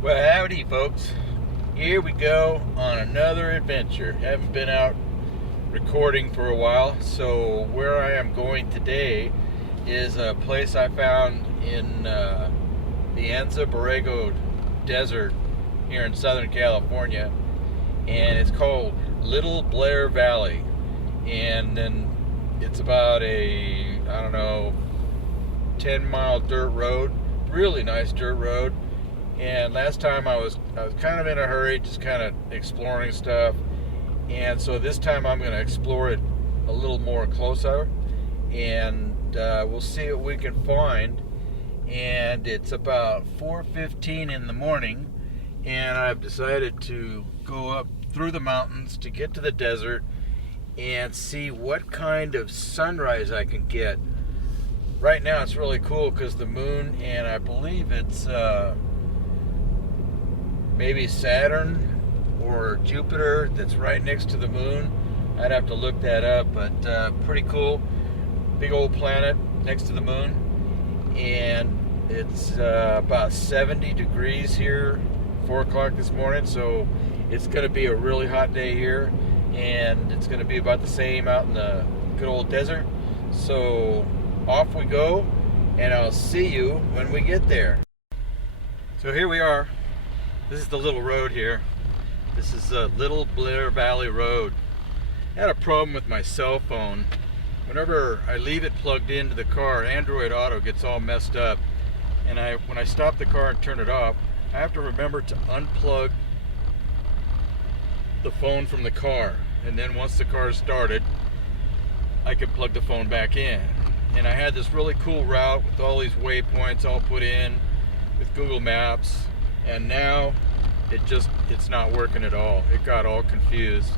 Well, howdy, folks. Here we go on another adventure. Haven't been out recording for a while, so where I am going today is a place I found in the Anza Borrego Desert here in Southern California, and it's called Lil Blair Valley. And then it's about a, I don't know, 10-mile dirt road, really nice dirt road. And last time I was kind of in a hurry, just kind of exploring stuff. And so this time I'm going to explore it a little more closer, and we'll see what we can find. And it's about 4:15 in the morning, and I've decided to go up through the mountains to get to the desert and see what kind of sunrise I can get. Right now it's really cool because the moon, and I believe it's maybe Saturn or Jupiter that's right next to the moon. I'd have to look that up, but pretty cool. Big old planet next to the moon. And it's about 70 degrees here, 4 o'clock this morning, so it's going to be a really hot day here, and it's going to be about the same out in the good old desert. So off we go, and I'll see you when we get there. So here we are. This is the little road here. This is Lil Blair Valley Road. I had a problem with my cell phone. Whenever I leave it plugged into the car, Android Auto gets all messed up. And when I stop the car and turn it off, I have to remember to unplug the phone from the car. And then once the car is started, I can plug the phone back in. And I had this really cool route with all these waypoints all put in with Google Maps. And now it's not working at all. It got all confused.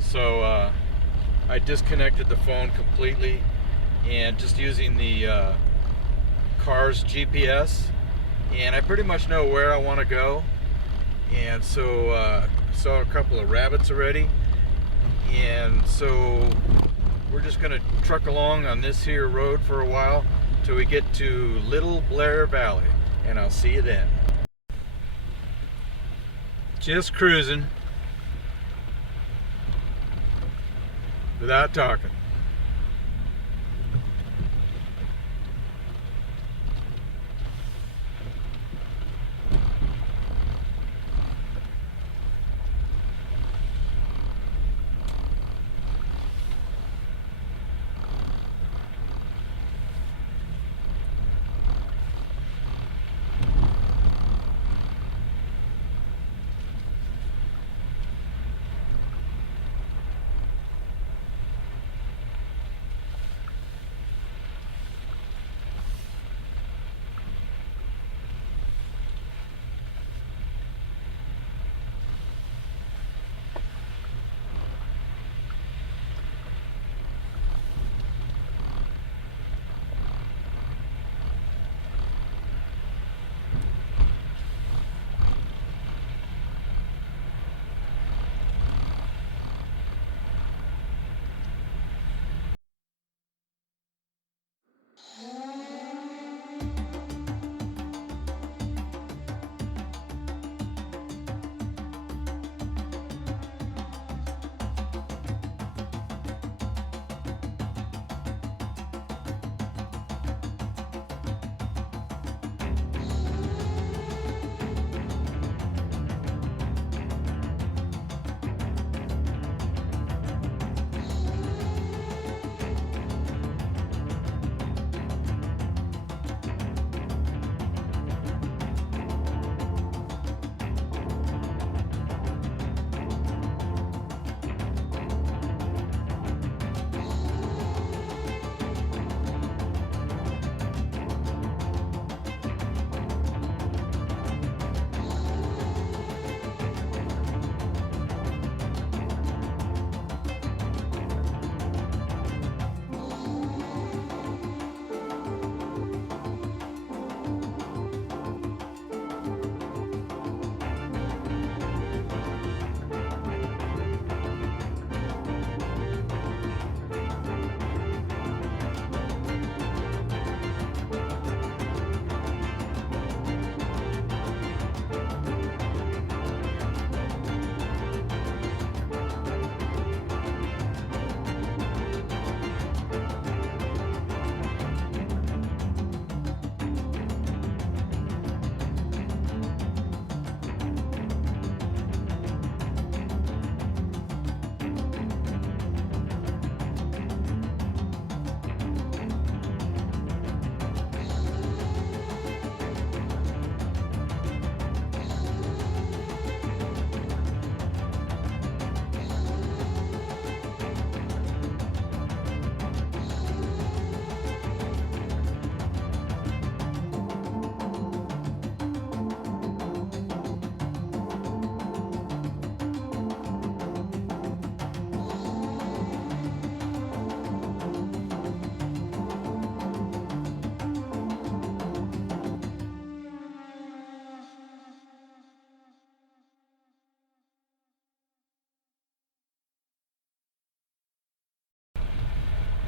So I disconnected the phone completely and just using the car's GPS, and I pretty much know where I want to go. And so I saw a couple of rabbits already, and so we're just gonna truck along on this here road for a while till we get to Lil Blair Valley, and I'll see you then. Just cruising without talking.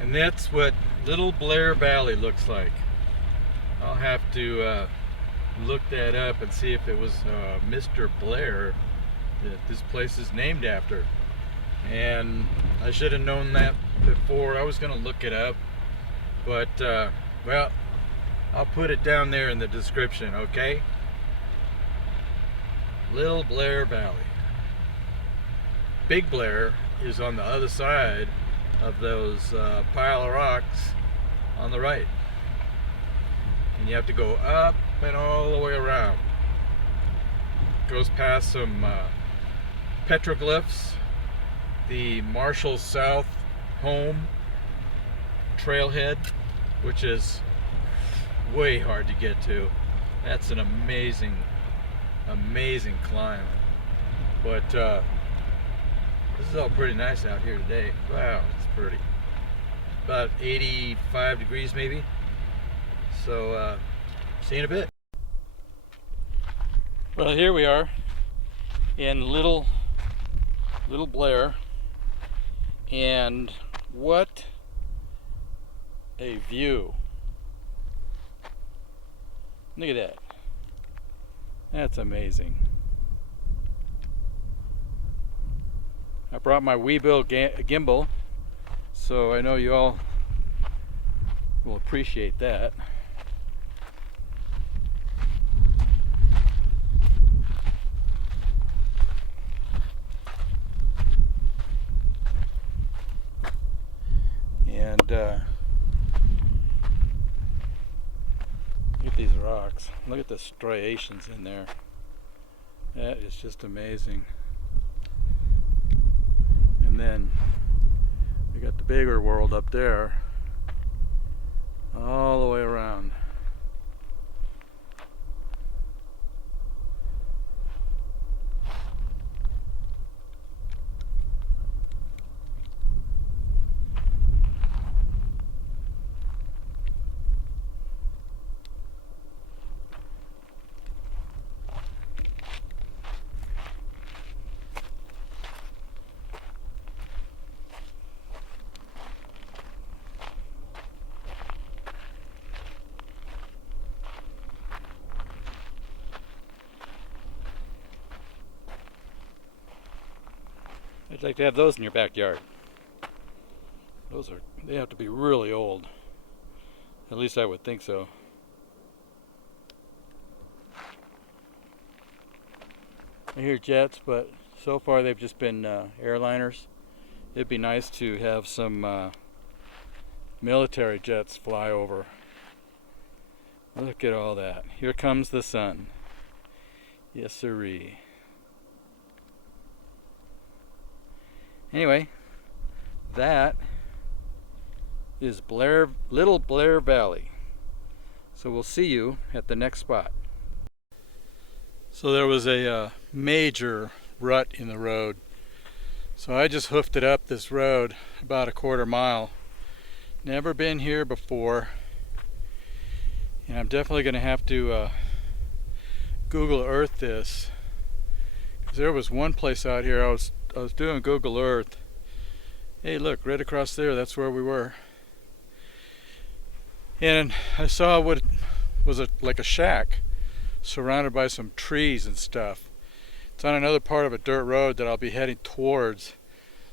And that's what Lil Blair Valley looks like. I'll have to look that up and see if it was Mr. Blair that this place is named after. And I should have known that before. I was going to look it up, but well, I'll put it down there in the description, okay? Lil Blair Valley. Big Blair is on the other side of those pile of rocks on the right. And you have to go up and all the way around. Goes past some petroglyphs, the Marshall South Home trailhead, which is way hard to get to. That's an amazing climb. But this is all pretty nice out here today. Wow, it's pretty. About 85 degrees maybe. So see you in a bit. Well, here we are in Little Blair, and what a view. Look at that. That's amazing. I brought my Weebill gimbal, so I know you all will appreciate that. And look at these rocks. Look at the striations in there. That is just amazing. And then we got the bigger world up there, all the way around. I'd like to have those in your backyard. They have to be really old. At least I would think so. I hear jets, but so far they've just been airliners. It'd be nice to have some military jets fly over. Look at all that. Here comes the sun. Yes, sirree. Anyway, that is Little Blair Valley. So we'll see you at the next spot. So there was a major rut in the road. So I just hoofed it up this road about a quarter mile. Never been here before. And I'm definitely going to have to Google Earth this. Because there was one place out here I was doing Google Earth. Hey, look, right across there, that's where we were. And I saw what was like a shack surrounded by some trees and stuff. It's on another part of a dirt road that I'll be heading towards.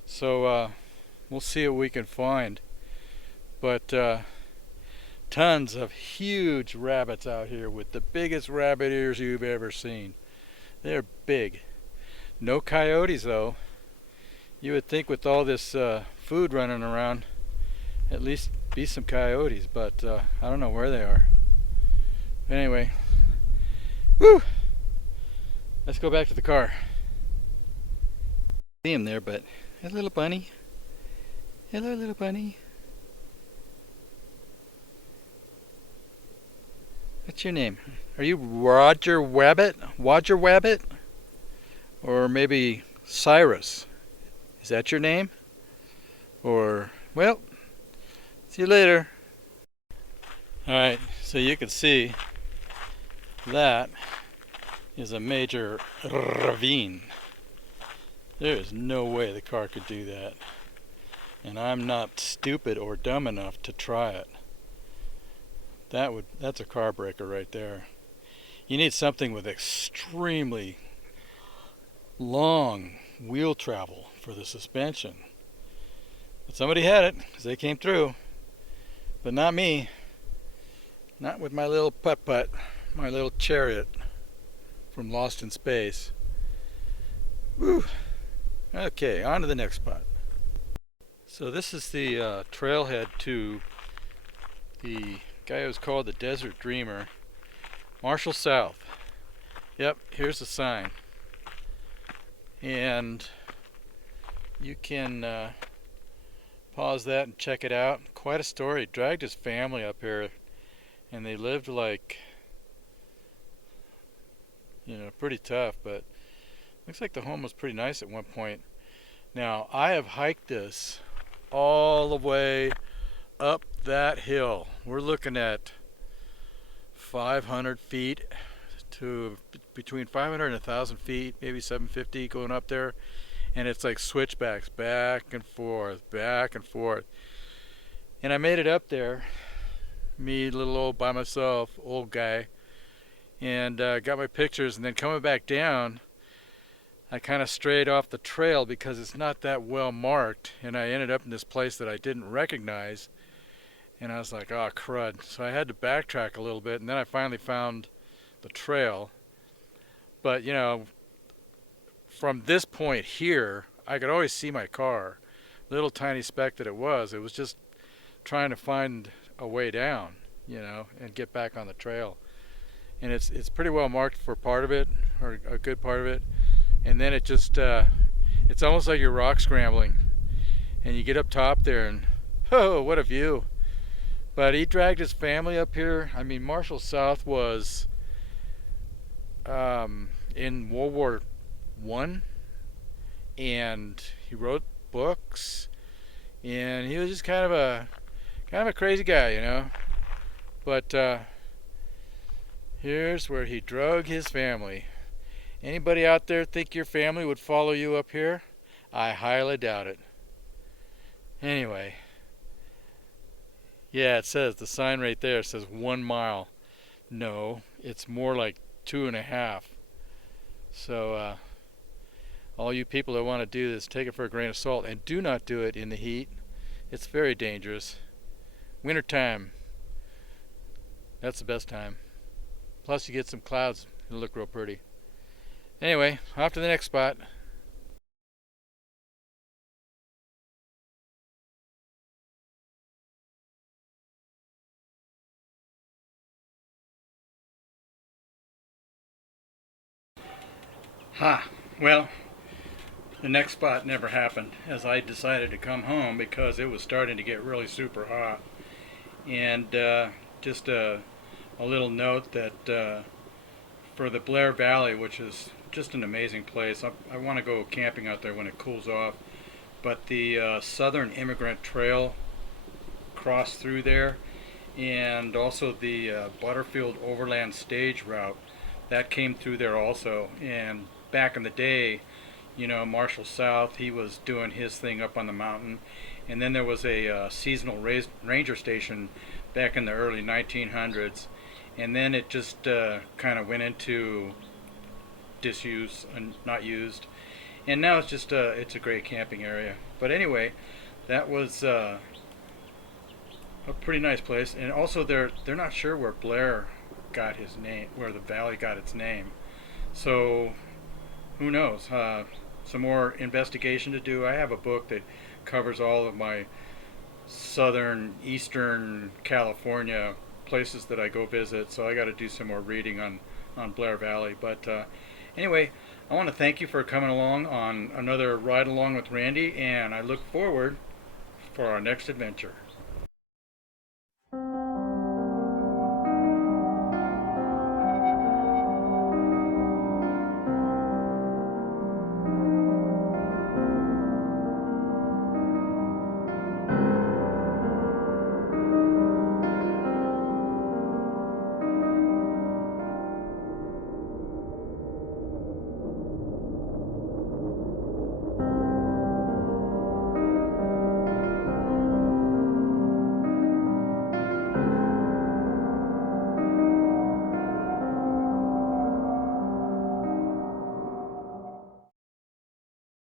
So we'll see what we can find. But tons of huge rabbits out here with the biggest rabbit ears you've ever seen. They're big. No coyotes though. You would think with all this food running around, at least be some coyotes, but I don't know where they are. Anyway, woo! Let's go back to the car. See him there, but hello, little bunny. Hello, little bunny. What's your name? Are you Roger Wabbit? Roger Wabbit? Or maybe Cyrus? Is that your name? Or, well, see you later. Alright, so you can see that is a major ravine. There is no way the car could do that. and I'm not stupid or dumb enough to try it. That's a car breaker right there. You need something with extremely long wheel travel for the suspension. But somebody had it, because they came through. But not me. Not with my little putt-putt, my little chariot from Lost in Space. Woo! Okay, on to the next spot. So this is the trailhead to the guy who's called the Desert Dreamer, Marshall South. Yep, here's the sign. And you can pause that and check it out. Quite a story. Dragged his family up here, and they lived like, pretty tough, but looks like the home was pretty nice at one point. Now, I have hiked this all the way up that hill. We're looking at 500 feet to between 500 and 1,000 feet, maybe 750 going up there. And it's like switchbacks, back and forth, back and forth. And I made it up there, me, little old by myself, old guy, and got my pictures. And then coming back down, I kind of strayed off the trail because it's not that well marked, and I ended up in this place that I didn't recognize, and I was like, oh crud. So I had to backtrack a little bit, and then I finally found the trail. But from this point here, I could always see my car. Little tiny speck that it was just trying to find a way down, and get back on the trail. And it's pretty well marked for part of it, or a good part of it. And then it just, it's almost like you're rock scrambling. And you get up top there and, oh, what a view. But he dragged his family up here. I mean, Marshall South was in World War I. And he wrote books. And he was just kind of a crazy guy, But here's where he drug his family. Anybody out there think your family would follow you up here? I highly doubt it. Anyway, yeah, it says, the sign right there says 1 mile. No, it's more like 2.5. So all you people that want to do this, take it for a grain of salt, and do not do it in the heat. It's very dangerous. Wintertime, that's the best time. Plus you get some clouds, it'll look real pretty. Anyway, off to the next spot. Well, the next spot never happened, as I decided to come home because it was starting to get really super hot. And just a little note that for the Blair Valley, which is just an amazing place. I want to go camping out there when it cools off, but the Southern Immigrant Trail crossed through there, and also the Butterfield Overland Stage Route that came through there also. And back in the day, Marshall South, he was doing his thing up on the mountain, and then there was a seasonal ranger station back in the early 1900s, and then it just kind of went into disuse and not used, and now it's just it's a great camping area. But anyway, that was a pretty nice place. And also they're not sure where Blair got his name, where the valley got its name, so who knows. Some more investigation to do. I have a book that covers all of my southern eastern California places that I go visit, so I got to do some more reading on Blair Valley. But anyway, I want to thank you for coming along on another ride along with Randy, and I look forward for our next adventure.